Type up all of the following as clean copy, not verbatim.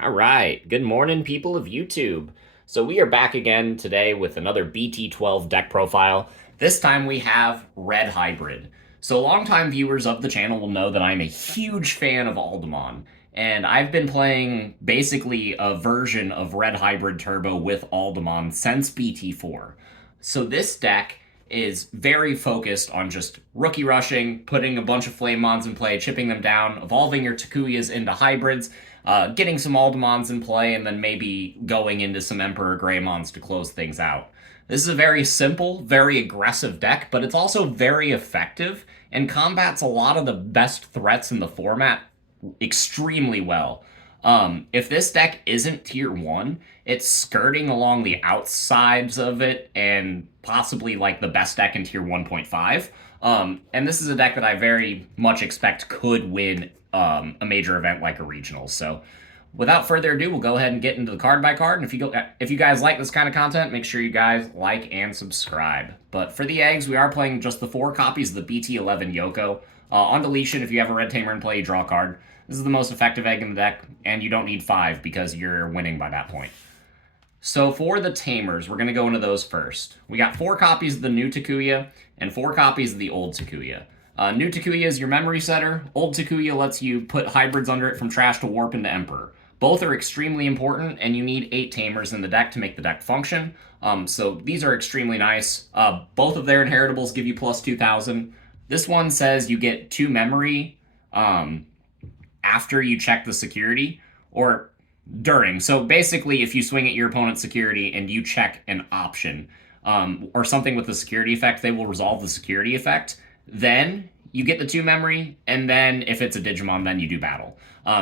All right, good morning, people of YouTube. So we are back again today with another Bt12 deck profile. This time we have Red Hybrid. So longtime viewers of the channel will know that I'm a huge fan of Aldemon, and I've been playing basically a version of Red Hybrid Turbo with Aldemon since BT4. So this deck is very focused on just rookie rushing, putting a bunch of Flame Mons in play, chipping them down, evolving your Takuyas into hybrids, getting some Aldemons in play, and then maybe going into some Emperor Greymons to close things out. This is a very simple, very aggressive deck, but it's also very effective and combats a lot of the best threats in the format extremely well. If this deck isn't tier 1, it's skirting along the outsides of it and possibly like the best deck in tier 1.5. And this is a deck that I very much expect could win a major event like a regional. So without further ado, we'll go ahead and get into the card by card. And if you guys like this kind of content, make sure you guys like and subscribe. But for the eggs, we are playing just the 4 copies of the BT11 Yoko. On deletion, if you have a red tamer in play, you draw a card. This is the most effective egg in the deck, and you don't need 5 because you're winning by that point. So for the tamers, we're going to go into those first. We got 4 copies of the new Takuya and 4 copies of the old Takuya. New Takuya is your memory setter. Old Takuya lets you put hybrids under it from trash to warp into Emperor. Both are extremely important, and you need 8 tamers in the deck to make the deck function. So these are extremely nice. Both of their inheritables give you plus 2,000. This one says you get 2 memory after you check the security, or during. So basically, if you swing at your opponent's security and you check an option or something with the security effect, they will resolve the security effect. Then you get the 2 memory, and then if it's a Digimon, then you do battle.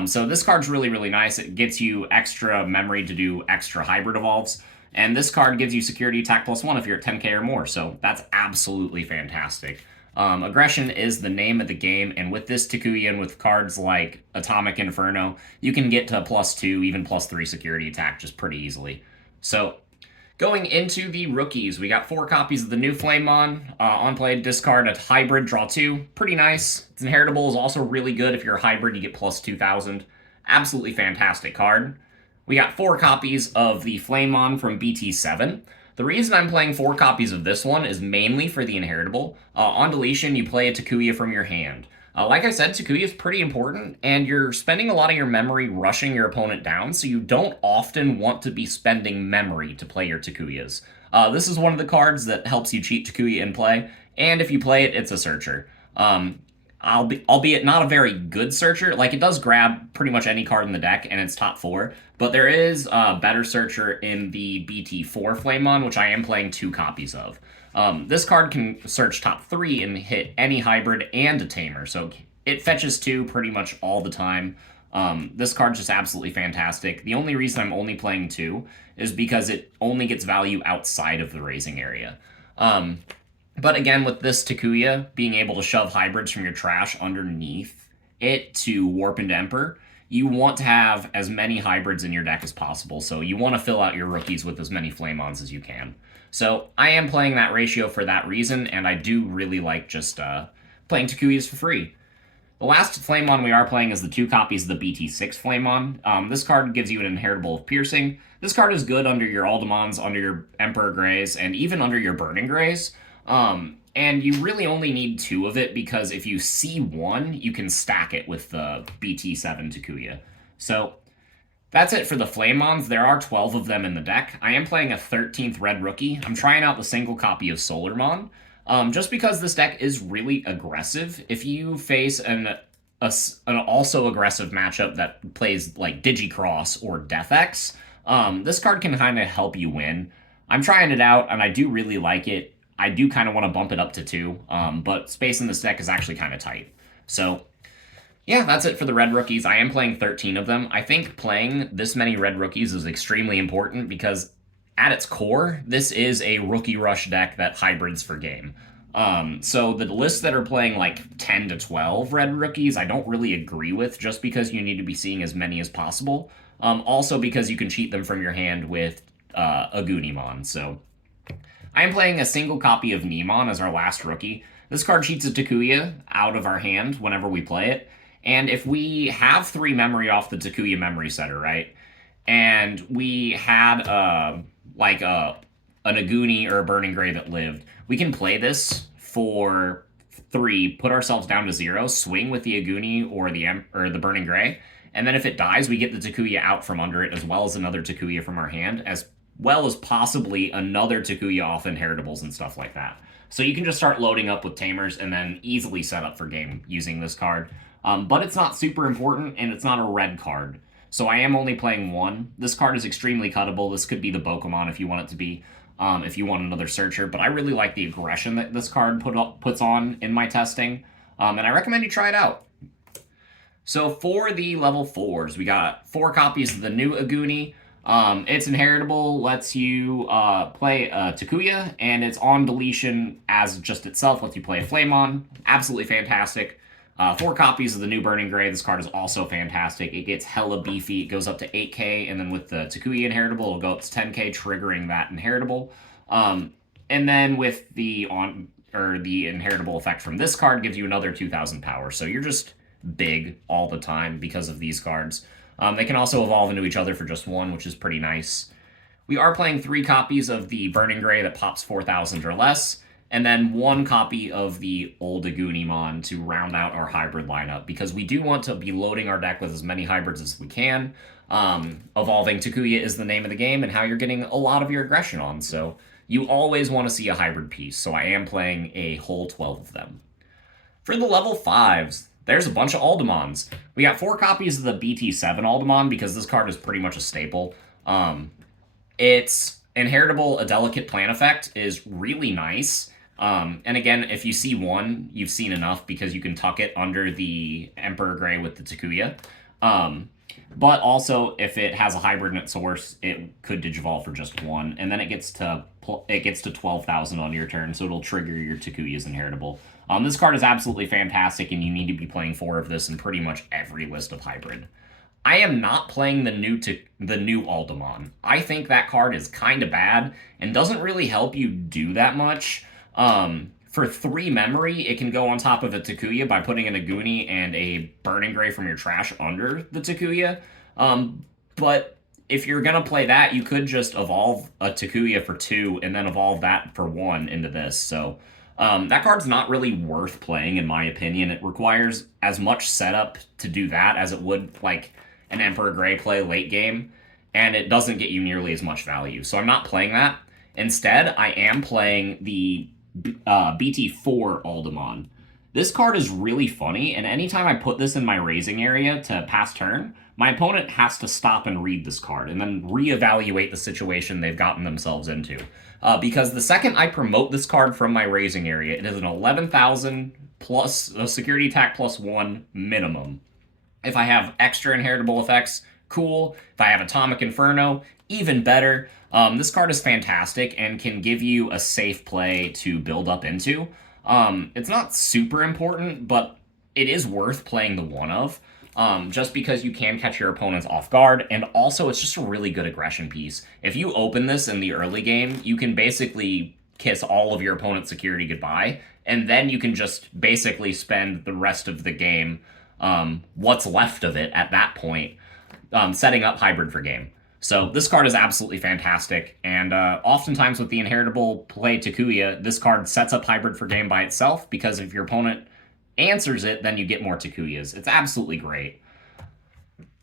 So this card's really, really nice. It gets you extra memory to do extra hybrid evolves. And this card gives you security attack +1 if you're at 10k or more. So that's absolutely fantastic. Aggression is the name of the game, and with this Takuya and with cards like Atomic Inferno, you can get to +2, even +3 security attack just pretty easily. So, going into the rookies, we got 4 copies of the new Flamemon. On play, discard a hybrid, draw 2. Pretty nice. Its inheritable is also really good. If you're a hybrid, you get plus 2,000. Absolutely fantastic card. We got 4 copies of the Flamemon from BT7. The reason I'm playing 4 copies of this one is mainly for the inheritable. On deletion, you play a Takuya from your hand. Like I said, Takuya is pretty important, and you're spending a lot of your memory rushing your opponent down, so you don't often want to be spending memory to play your Takuyas. This is one of the cards that helps you cheat Takuya in play, and if you play it, it's a searcher. Albeit not a very good searcher. Like, it does grab pretty much any card in the deck, and it's top 4. But there is a better searcher in the BT4 Flamemon, which I am playing 2 copies of. This card can search top 3 and hit any hybrid and a tamer, so it fetches 2 pretty much all the time. This card's just absolutely fantastic. The only reason I'm only playing 2 is because it only gets value outside of the raising area. But again, with this Takuya, being able to shove hybrids from your trash underneath it to warp into Emperor, you want to have as many hybrids in your deck as possible, so you want to fill out your rookies with as many Flamemons as you can. So I am playing that ratio for that reason, and I do really like just playing Takuyas for free. The last Flamemon we are playing is the 2 copies of the BT6 Flamemon. This card gives you an inheritable of Piercing. This card is good under your Aldemons, under your Emperor Greys, and even under your Burning Greys. And you really only need 2 of it, because if you see 1, you can stack it with the BT7 Takuya. So that's it for the Flamemons. There are 12 of them in the deck. I am playing a 13th red rookie. I'm trying out the single copy of Solarmon. Just because this deck is really aggressive. If you face an also aggressive matchup that plays like Digicross or Death-X, this card can kind of help you win. I'm trying it out, and I do really like it. I do kind of want to bump it up to 2, but space in this deck is actually kind of tight. So, yeah, that's it for the red rookies. I am playing 13 of them. I think playing this many red rookies is extremely important because, at its core, this is a rookie rush deck that hybrids for game. So the lists that are playing like 10 to 12 red rookies, I don't really agree with, just because you need to be seeing as many as possible. Also because you can cheat them from your hand with Aggunimon, so I am playing a single copy of Nemon as our last rookie. This card cheats a Takuya out of our hand whenever we play it, And if we have 3 memory off the Takuya memory setter, right? And we had like an Aguni or a Burning Gray that lived, we can play this for 3, put ourselves down to 0, swing with the Aguni or the Burning Gray, and then if it dies, we get the Takuya out from under it, as well as another Takuya from our hand, as well as possibly another Takuya off inheritables and stuff like that. So you can just start loading up with Tamers and then easily set up for game using this card. But it's not super important, and it's not a red card. So I am only playing 1. This card is extremely cuttable. This could be the Pokemon if you want it to be, if you want another searcher. But I really like the aggression that this card puts on in my testing, and I recommend you try it out. So for the level 4s, we got 4 copies of the new Aguni. It's inheritable, lets you play Takuya, and it's on deletion as just itself, lets you play a Flamon. Absolutely fantastic. 4 copies of the new Burning Gray. This card is also fantastic. It gets hella beefy. It goes up to 8k, and then with the Takuya inheritable, it'll go up to 10k, triggering that inheritable. And then with the inheritable effect from this card gives you another 2,000 power. So you're just big all the time because of these cards. They can also evolve into each other for just 1, which is pretty nice. We are playing 3 copies of the Burning Gray that pops 4,000 or less, and then 1 copy of the old Agunimon to round out our hybrid lineup, because we do want to be loading our deck with as many hybrids as we can. Evolving Takuya is the name of the game, and how you're getting a lot of your aggression on, so you always want to see a hybrid piece, so I am playing a whole 12 of them. For the level 5s, there's a bunch of Aldemons. We got 4 copies of the Bt7 Aldemon, because this card is pretty much a staple. Its inheritable, a delicate plant effect, is really nice. And again, if you see 1, you've seen enough, because you can tuck it under the Emperor Gray with the Takuya. But also, if it has a hybrid in its source, it could Digivolve for just 1, and then it gets to 12,000 on your turn, so it'll trigger your Takuya's inheritable. This card is absolutely fantastic, and you need to be playing 4 of this in pretty much every list of hybrid. I am not playing the new Aldemon. I think that card is kind of bad and doesn't really help you do that much. For 3 memory, it can go on top of a Takuya by putting an Aguni and a Burning Gray from your trash under the Takuya. But if you're going to play that, you could just evolve a Takuya for 2 and then evolve that for 1 into this. So that card's not really worth playing, in my opinion. It requires as much setup to do that as it would like an Emperor Gray play late game, and it doesn't get you nearly as much value. So I'm not playing that. Instead, I am playing the Bt4 Aldemon. This card is really funny, and anytime I put this in my raising area to pass turn, my opponent has to stop and read this card and then reevaluate the situation they've gotten themselves into. Because the second I promote this card from my raising area, it is an 11,000 plus a security attack plus 1 minimum. If I have extra inheritable effects, cool. If I have Atomic Inferno, even better. This card is fantastic and can give you a safe play to build up into. It's not super important, but it is worth playing the 1 of, just because you can catch your opponents off guard, and also it's just a really good aggression piece. If you open this in the early game, you can basically kiss all of your opponent's security goodbye, and then you can just basically spend the rest of the game, what's left of it at that point, setting up hybrid for game. So this card is absolutely fantastic, and oftentimes with the inheritable play Takuya, this card sets up hybrid for game by itself, because if your opponent answers it, then you get more Takuyas. It's absolutely great.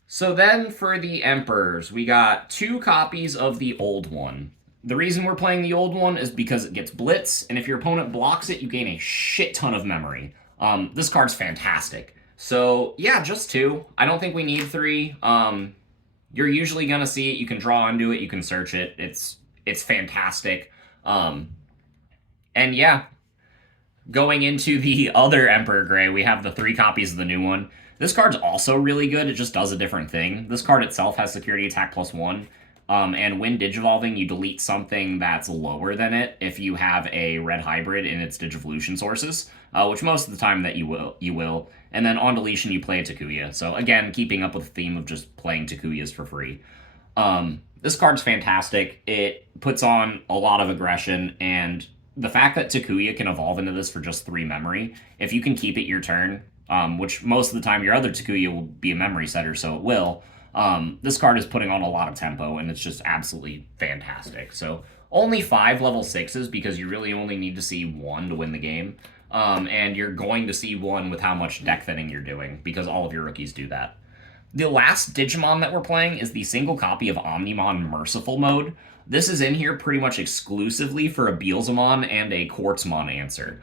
So then for the Emperors, we got 2 copies of the old one. The reason we're playing the old one is because it gets Blitz, and if your opponent blocks it, you gain a shit ton of memory. This card's fantastic. So yeah, just 2. I don't think we need 3. You're usually gonna see it. You can draw into it. You can search it. It's fantastic. And yeah, going into the other Emperor Gray, we have the 3 copies of the new one. This card's also really good. It just does a different thing. This card itself has security attack plus 1. And when Digivolving, you delete something that's lower than it if you have a red hybrid in its Digivolution sources, which most of the time that you will. And then on deletion, you play a Takuya. So again, keeping up with the theme of just playing Takuyas for free. This card's fantastic. It puts on a lot of aggression, and the fact that Takuya can evolve into this for just 3 memory, if you can keep it your turn, which most of the time your other Takuya will be a memory setter, so it will. This card is putting on a lot of tempo, and it's just absolutely fantastic. So only 5 level 6s because you really only need to see 1 to win the game. And you're going to see 1 with how much deck thinning you're doing, because all of your rookies do that. The last Digimon that we're playing is the single copy of Omnimon Merciful Mode. This is in here pretty much exclusively for a Beelzemon and a Quartzmon answer.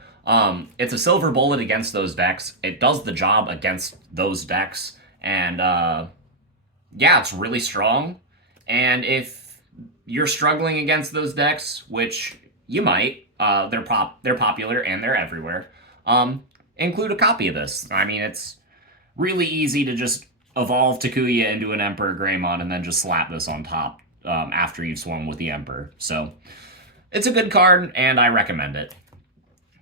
It's a silver bullet against those decks. It does the job against those decks, and yeah, it's really strong. And if you're struggling against those decks, which you might, they're popular and they're everywhere, include a copy of this. I mean, it's really easy to just evolve Takuya into an Emperor Greymon and then just slap this on top after you've swung with the Emperor. So it's a good card, and I recommend it.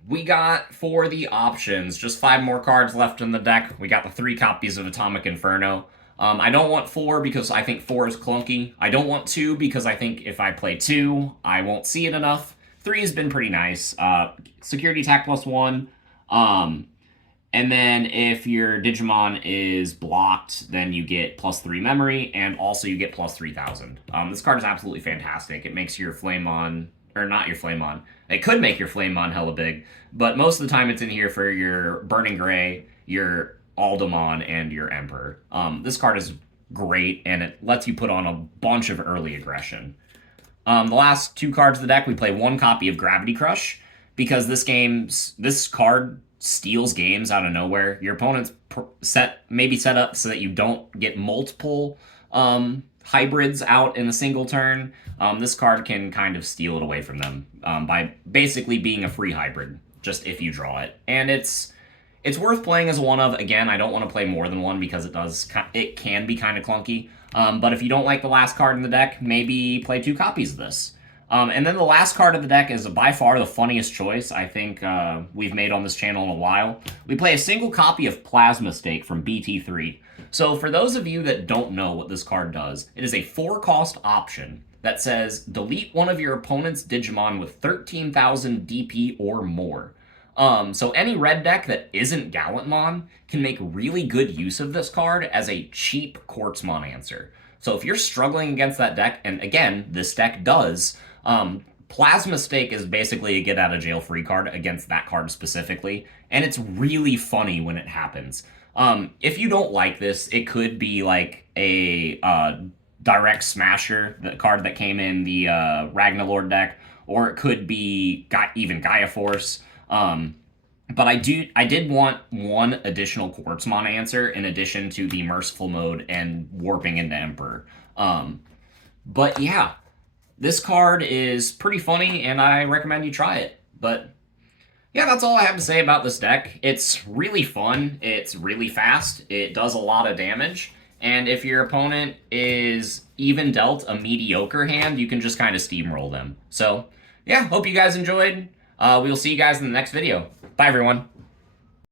We got, for the options, just 5 more cards left in the deck. We got the 3 copies of Atomic Inferno. I don't want 4 because I think 4 is clunky. I don't want 2 because I think if I play 2, I won't see it enough. 3 has been pretty nice. Security attack +1. And then if your Digimon is blocked, then you get +3 memory, and also you get +3000. This card is absolutely fantastic. It makes your Flamemon, or not your Flamemon. It could make your Flamemon hella big, but most of the time it's in here for your Burning Gray, your Aldemon, and your Emperor. This card is great, and it lets you put on a bunch of early aggression. The last 2 cards of the deck, we play 1 copy of Gravity Crush, because this card steals games out of nowhere. Your opponent's maybe set up so that you don't get multiple hybrids out in a single turn. This card can kind of steal it away from them by basically being a free hybrid, just if you draw it. And it's worth playing as a one of. Again, I don't want to play more than 1 because it can be kind of clunky. But if you don't like the last card in the deck, maybe play 2 copies of this. And then the last card of the deck is by far the funniest choice I think we've made on this channel in a while. We play a single copy of Plasma Stake from Bt12. So for those of you that don't know what this card does, it is a 4-cost option that says delete one of your opponent's Digimon with 13,000 DP or more. So any red deck that isn't Gallantmon can make really good use of this card as a cheap Quartzmon answer. So if you're struggling against that deck, and again, this deck does, Plasma Stake is basically a get-out-of-jail-free card against that card specifically, and it's really funny when it happens. If you don't like this, it could be like a Direct Smasher, the card that came in the Ragnalord deck, or it could be even Gaia Force. But I did want 1 additional Quartzmon answer in addition to the Merciful Mode and Warping into Emperor. But yeah, this card is pretty funny, and I recommend you try it. But yeah, that's all I have to say about this deck. It's really fun, it's really fast, it does a lot of damage, and if your opponent is even dealt a mediocre hand, you can just kind of steamroll them. So yeah, hope you guys enjoyed. We will see you guys in the next video. Bye, everyone.